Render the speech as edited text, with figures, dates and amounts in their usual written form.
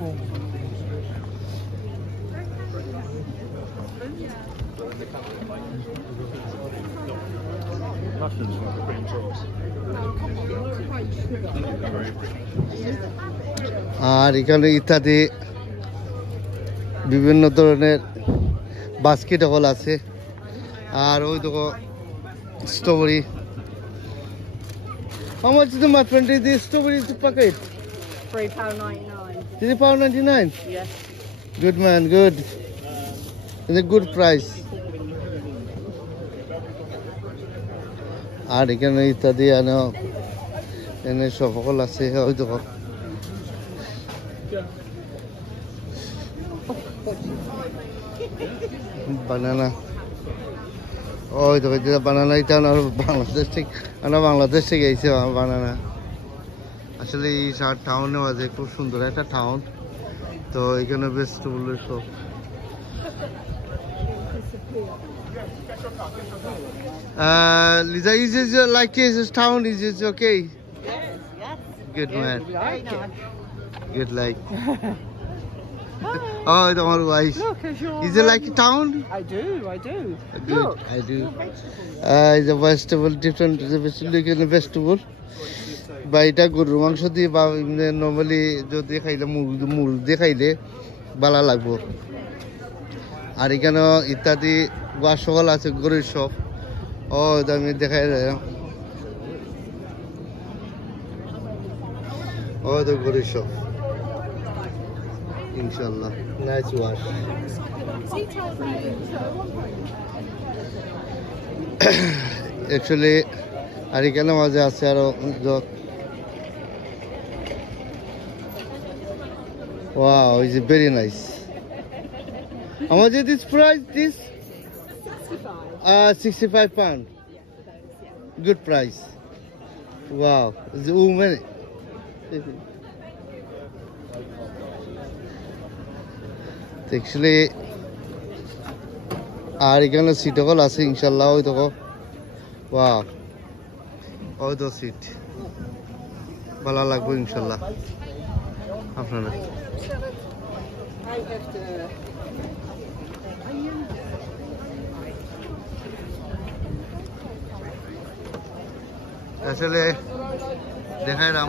আর এখানে ইত্যাদি বিভিন্ন ধরনের বাস্কেট হল আছে। আর ওই দেখো strawberry. How much is the my friend? Is this strawberry packet? £3.99. £3.99. Yes. Good man, good. It's a good price. আর এখানে ইত্যাদি এনে সব সকল আছে। ওই দেখো বানানা। ওই দেখো যেটা বানানা, এটা বাংলাদেশ থেকে আইছে বানানা। আসলে এই টাউনে আছে, খুব সুন্দর একটা টাউন। তো এখানে ভেজিটেবলের সব। Lisa, is it like this town? Is it okay? Yes. Good man. Very nice. Good like. Oh, it's all right. Look, as your, Is it like a town? I do. Good, Look. I do. Vegetables. It's a vegetable, different vegetable. বা এটা গরুর মাংস দিয়ে বা নর্মালি যদি খাইলে মুরগ দিয়ে খাইলে ভালো লাগবো। আর এখানে ইত্যাদি সকল আছে গরুর সব। ও আমি দেখাই ও তো গরুর সব। ইনশাল্লাহ নাইস ওয়াশ। অ্যাকচুয়ালি আর এখানে মাঝে আছে আরো। Wow, it's very nice. How much is this price? This 65 pound. Good price. Wow, it's a woman. Actually, আর এখানে সিট হল আছে ইনশাল্লাহ। ওই দেখো ওয়াও, ওই তো সিট ভালো লাগবে ইনশাল্লাহ আপনারা। আসলে দেখাইলাম।